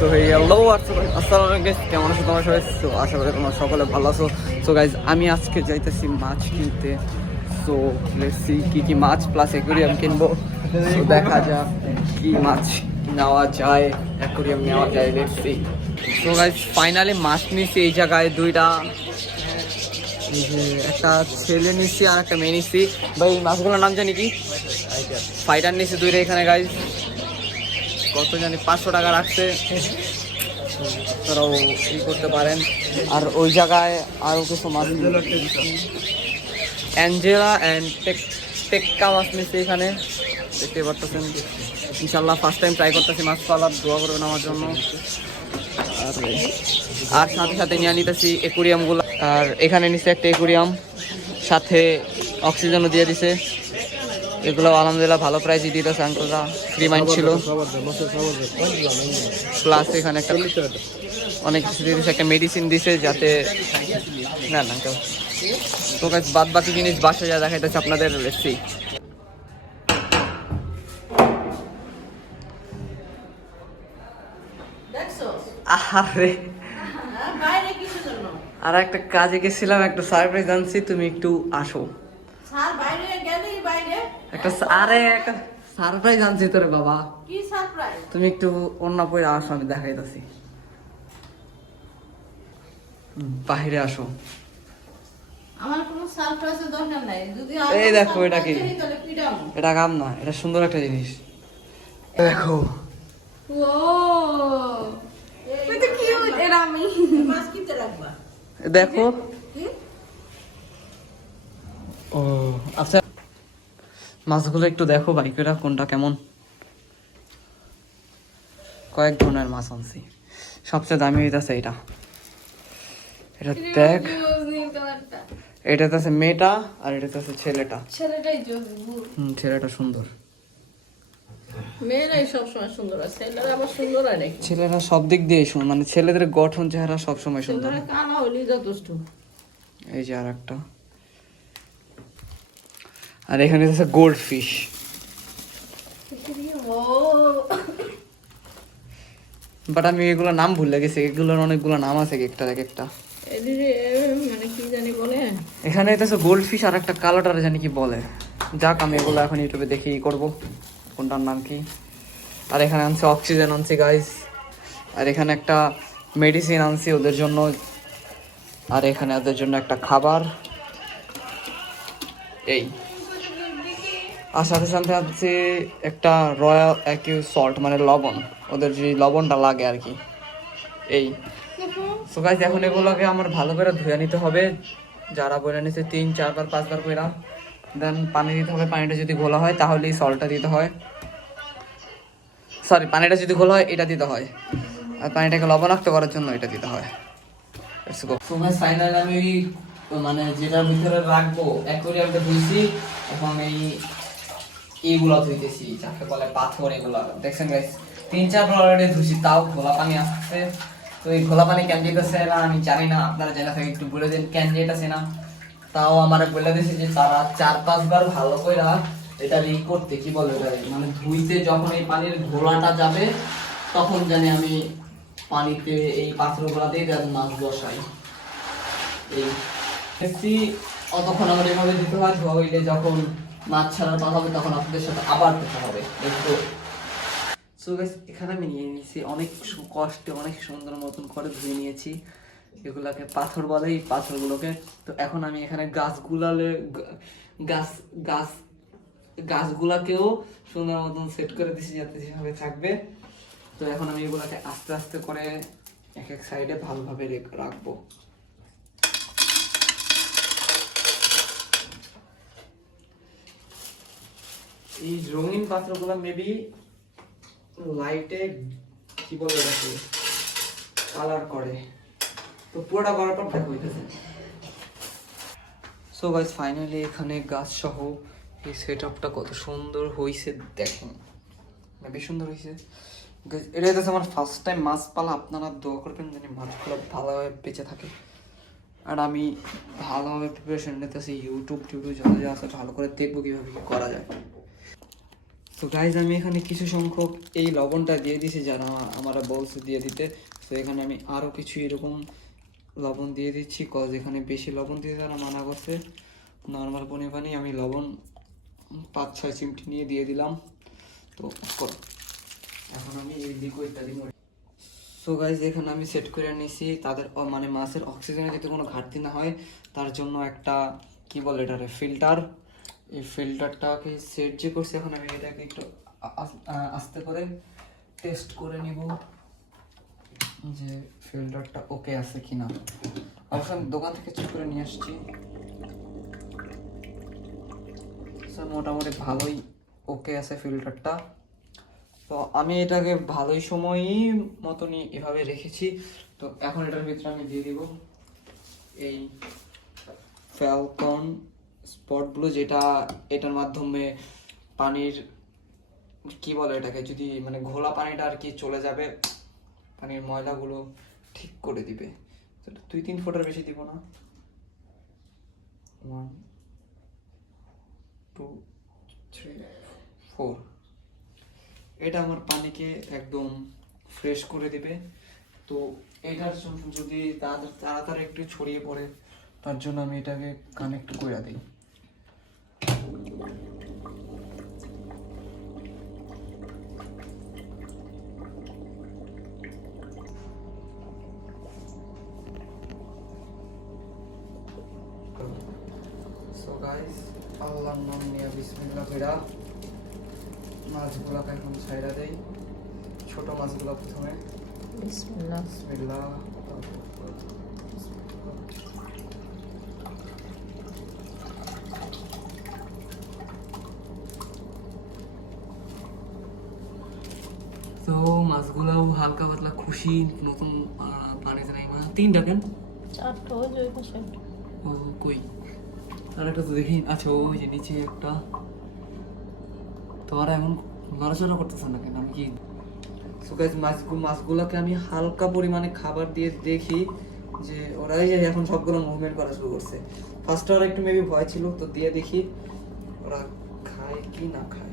তো হ্যালো আসসালামু আলাইকুম, কেমন আছো তোমরা সবাই? তো আশা করি তোমরা সকলে ভালো আছো। সো গাইজ, আমি আজকে যাইতেছি মাছ কিনতে। সো লেটস সি কি মাছ প্লাস অ্যাকুরিয়াম কিনবো। তো দেখা যাক কি মাছ নেওয়া যায়, অ্যাকুরিয়াম নেওয়া যায়, let's see. So guys, finally মাছ নিছি এই জায়গায় দুইটা, এই যে একটা ছেলে নিচ্ছি আর একটা মেয়ে নিচ্ছি। ভাই মাছগুলোর নাম জানি কি? ফাইটার নিচ্ছি দুইটা এখানে গাইজ। কত জানি 500 টাকা রাখছে, তারাও ই করতে পারেন। আর ওই জায়গায় আরও কিছু মাছ, অ্যাঞ্জেলা অ্যান্ড টেক্কা মাছ নিচ্ছে এখানে, দেখতে পারতেছেন। ইনশাল্লাহ ফার্স্ট টাইম ট্রাই করতেছি মাছ পালার, দোয়া করবেন আমার জন্য। আর সাথে সাথে নিয়ে নিতেছি অ্যাকুরিয়ামগুলো। আর এখানে নিচ্ছে একটা অ্যাকুরিয়াম, সাথে অক্সিজেনও দিয়ে দিছে। এগুলো আলহামদুলিল্লাহ ভালো প্রাইসই দিতেছে আঙ্কেলরা, ফ্রি মাইন্ড ছিল। প্লাস এখানে একটা অনেক কিছু দিয়ে দিচ্ছে, একটা মেডিসিন দিছে যাতে না না আঙ্কেল। তো গাইস, বাদ বাকি জিনিস বাসায় যা দেখাইতেছে আপনাদের, লেটসি। আরে আর একটা কাজে গেছিলাম, একটা সারপ্রাইজ আনছি, তুমি একটু আসো। একটা সারপ্রাইজ আনছি তোরে বাবা, কি সারপ্রাইজ? তুমি একটু অন্য পরে আসো, আমি দেখাইতেছি। বাহিরে আসো। আমার কোনো সারপ্রাইজের দরকার নাই, যদি এই দেখো, এটা কি? তাহলে পিটামো। এটা কাম না, এটা সুন্দর একটা জিনিস। দেখো, ও এটা কিউট, এটা আমি মাছ কিনতে রাখবা। দেখো। ও আচ্ছা, মাছগুলো একটু দেখো বাইকেরা কোনটা কেমন। কয়েক ধরনের মাছ আনছি, সবচেয়ে দামি হইতাছে এটা। এটা দেখ, এটাতে আছে মেয়েটা আর এটাতে আছে ছেলেটা। ছেলেটাই জোস, ছেলেটা সুন্দর। মেয়েরাই সবসময় সুন্দর হয়, ছেলেরা আবার সুন্দর হয় নাকি? ছেলেরা সব দিক দিয়ে সুন্দর, মানে ছেলেদের গঠন চেহারা সবসময় সুন্দর। ছেলেরা কানা হলেই যথেষ্ট। এই যে আর একটা, আর এখানে আছে গোল্ড ফিশ। ও বাট আমি এগুলো নাম ভুলে গেছি, এগুলোর অনেকগুলো নাম আছে একটা এক একটা। এদিকে মানে কি জানি বলে, এখানে আছে গোল্ড ফিশ আর একটা কালোটার জানি কি বলে। যাক, আমি এগুলো এখন ইউটিউবে দেখি করব কোনটার নাম কি। আর এখানে আনছি অক্সিজেন আনছি গাইস, আর এখানে একটা মেডিসিন আনছি ওদের জন্য, আর এখানে ওদের জন্য একটা খাবার। এই আর সাথে সাথে আছে একটা রয়্যাল অ্যাকিউ সল্ট, মানে লবণ, ওদের যে লবণটা লাগে আর কি। এই সো গাইস, এখন এগুলোকে আমার ভালো করে ধুয়ে নিতে হবে। যারা বলে নিচ্ছে 3, 4 বার 5 বার করে, দেন পানি দিতে হবে। পানিটা যদি ঘোলা হয় তাহলে এই সল্টটা দিতে হয়, সরি, পানিটা যদি ঘোলা হয় এটা দিতে হয়, আর পানিটাকে লবণাক্ত করার জন্য এটা দিতে হয়। সো গাইস, ফাইনালি আমি মানে যেটার ভিতরে রাখবো অ্যাকুরিয়ামটা ধুইছি, এখন এইগুলো ধুইতেছি, যাকে বলে পাথর। এগুলো দেখছেন গাইস, 3-4 বার অলরেডি ধুইছি, তাও ঘোলা পানি আসছে। তো এই ঘোলা পানি কেন যেতেছে না আমি জানি না, আপনারা জেলা থেকে একটু বলে দিন কেন যেতেছে না। তাও আমার বলে দিয়েছে যে তারা 4-5 বার ভালো করে এটা করতে, কি বলে মানে ধুইতে, যখন এই পানির ঘোলাটা যাবে তখন জানি আমি পানিতে এই পাথরগুলো দিয়ে মাছ বসাই। এই অতক্ষণ আমার এভাবে দিতে হয়, ধোয়া হইলে যখন মাছ ছাড়ার কথা হবে তখন আপনাদের সাথে আবার দিতে হবে। দেখো সো গাইস, এখানে আমি নিয়ে নিয়েছি অনেক কষ্টে, অনেক সুন্দর মতন করে ধুয়ে নিয়েছি। এগুলাকে পাথর বলে, এই পাথরগুলোকে। তো এখন আমি এখানে গাছগুলাকেও সুন্দর মতন সেট করে দিছি যাতে যেভাবে থাকবে। তো এখন আমি এগুলাকে আস্তে আস্তে করে এক এক সাইডে ভালোভাবে রাখবো। এই রঙিন পাত্রগুলো মেবি লাইটে কি বলে এটাকে কালার করে, তো পুরোটা করার পর দেখা হইতেছে। সো গাইস, ফাইনালি এখানে গাছ সহ এই সেটআপটা কত সুন্দর হইছে দেখুন, বেশ সুন্দর হইছে। এটা হচ্ছে আমার ফার্স্ট টাইম মাছ পালা। আপনারা দোয়া করবেন যেন মাছগুলো ভালোভাবে বেঁচে থাকে। আর আমি ভালোভাবে প্রিপারেশন নিতেছি, ইউটিউব যা যা আছে ভালো করে দেখবো কীভাবে কী করা যায়। তো গাইজ আমি এখানে কিছু সংখ্যক এই লবণটা দিয়ে দিয়েছি, যারা আমরা বলছে দিয়ে দিতে। তো এখানে আমি আরও কিছু এরকম লবণ দিয়ে দিচ্ছি, কজ এখানে বেশি লবণ দিয়ে তারা মানা করছে। নর্মাল পরিমাণে আমি লবণ 5-6 চিমটি নিয়ে দিয়ে দিলাম। তো এখন আমি এই লিকুইডটা দিব। সো গাইজ এখানে আমি সেট করে নিয়েছি তাদের মানে মাছের অক্সিজেনের যাতে কোনো ঘাটতি না হয় তার জন্য একটা কি বলে এটারে ফিল্টার। এই ফিল্টারটাকে সেট যে করছি, এখন আমি এটাকে একটু আস্তে করে টেস্ট করে নিব যে ফিল্টারটা ওকে আছে কিনা। অবশ্য আমি দোকান থেকে চেক করে নিয়ে আসছি, মোটামুটি ভালোই ওকে আছে ফিল্টারটা। তো আমি এটাকে ভালোই সময়ই মতনই এভাবে রেখেছি। তো এখন এটার ভিতরে আমি দিয়ে দিব এই ফ্যালকন স্পট ব্লু, যেটা এটার মাধ্যমে পানির কি বলে এটাকে, যদি মানে ঘোলা পানিটা আর কি চলে যাবে, পানির ময়লাগুলো ঠিক করে দিবে। 2-3 ফোঁটার বেশি দিব না। 1 2 3 4। এটা আমার পানিকে একদম ফ্রেশ করে দিবে। তো এটার যদি তাড়াতাড়ি একটু ছড়িয়ে পড়ে, তার জন্য আমি এটাকে কানেক্ট করে দিই। সো গাইস, আল্লাহর নাম নিয়ে বিসমিল্লাহ কইরা মাছগুলোকে এখন ছাইড়া দেই। ছোট মাছগুলো প্রথমে বিসমিল্লাহ। বিসমিল্লাহ। তো মাছগুলাও হালকা পাতলা খুশি, নতুন পানিতে নাই মাছ। 3টা কেন? 4টা ওই যে ওই পাশে একটা। ও কই আর একটা তো দেখি। আচ্ছা ওই যে নিচে একটা। তো ওরা এখন নড়াচড়া করতেছে না কেন? আমি কি সো গাইস মাছগুলোকে আমি হালকা পরিমাণে খাবার দিয়ে দেখি যে ওরাই এখন সবগুলো মুভমেন্ট করা শুরু করছে। ফার্স্টে ওরা একটু মেবি ভয় ছিল, তো দিয়ে দেখি ওরা খায় কি না খায়।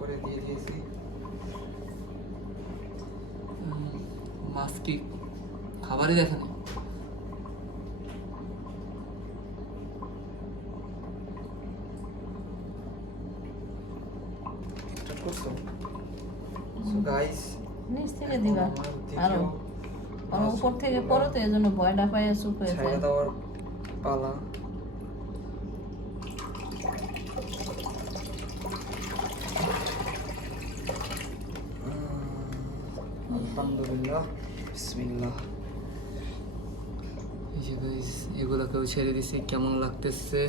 করে দিয়ে দিয়েছি। মাছ কি খাবারই দেখে না। করছো সো গাইস, নিচ থেকে দিবা আরো, কারণ উপর থেকে পড়ো তো, এজন্য ভয়টা পাইয়া চুপ হয়ে যায়। ছাইড়া দেওয়ার পালা। আলহামদুলিল্লাহ, বিসমিল্লাহ। এই যে গাইস এগুলোকেও ছেড়ে দিছি, কেমন লাগতেছে।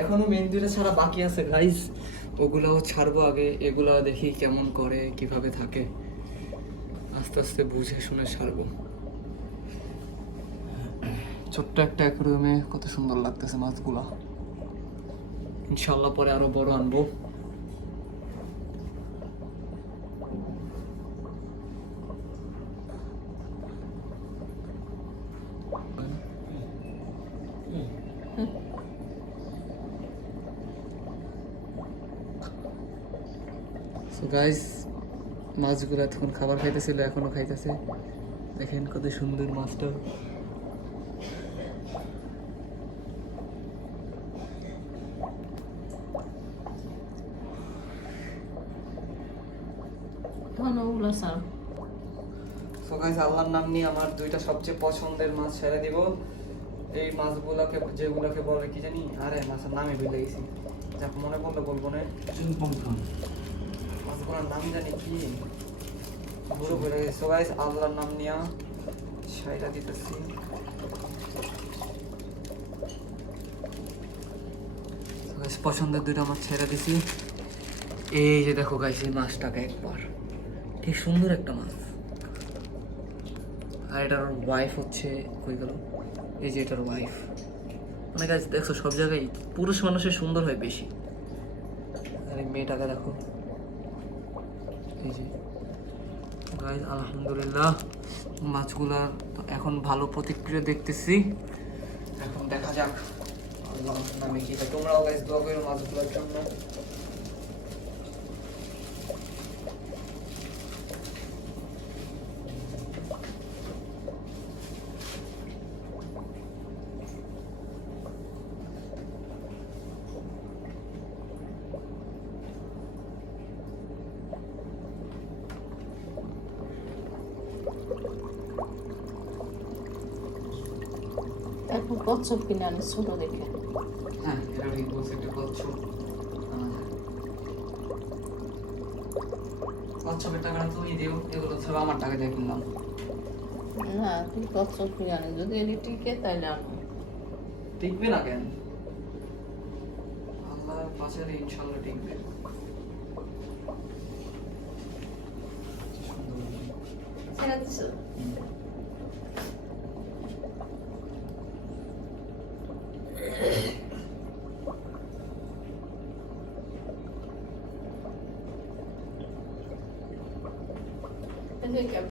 এখনো মেন 2টা ছাড়া বাকি আছে গাইস, ওগুলাও ছাড়বো আগে। এগুলা দেখি কেমন করে, কিভাবে থাকে, আস্তে আস্তে বুঝে শুনে ছাড়বো। ছোট্ট একটা অ্যাকুরিয়ামে কত সুন্দর লাগতেছে মাছগুলা। ইনশাল্লাহ পরে আরো বড় আনবো। সো গাইস, মাছগুলো এতক্ষণ খাবার খাইতেছিল, এখনো খাইতেছে। দেখেন কত সুন্দর মাছটা। তখন ওগুলো সার। সো গাইস, আল্লাহর নাম নিয়ে আমার 2টা সবচেয়ে পছন্দের মাছ ছেড়ে দিব। এই মাছগুলোকে যেগুলোকে বলে কি জানি, আরে মাছের নামই ভুলে গেছি, যাক মনে পড়লে বলবো না। মাছগুলোর নাম জানি কি, পুরো ভুলে গেছি। সো গাইস, আল্লাহর নাম নিয়ে ছাইড়া দিতেছি। পছন্দের 2টা মাছ ছেড়ে দিছি। এই যে দেখো গাইস, এই মাছটাকে একবার, কি সুন্দর একটা মাছ। আর এটার ওয়াইফ হচ্ছে কই গেল, এই যে এটার ওয়াইফ। মানে গাইস দেখছো সব জায়গায় পুরুষ মানুষের সুন্দর হয় বেশি। আর এই মেয়েটাকে দেখো, এই যে গাইস আলহামদুলিল্লাহ মাছগুলা এখন ভালো প্রতিক্রিয়া দেখতেছি। এখন দেখা যাক আল্লাহর নামে কি এটা, তোমরাও গাইস দোয়া করো মাছগুলোর জন্য। এখন কচ্ছপ কিনে আনি ছোট দেখে। হ্যাঁ এটা ঠিক বলছে, একটা কচ্ছপ কচ্ছপের টাকাটা তুমি দিও, এগুলো সব আমার টাকা দিয়ে কিনলাম। না তুই কচ্ছপ কিনে আনি, যদি এটি টিকে তাইলে আনো। টিকবে না কেন? আল্লাহর পাশে ইনশাআল্লাহ টিকবে। ছেড়ে দিছো? এই যে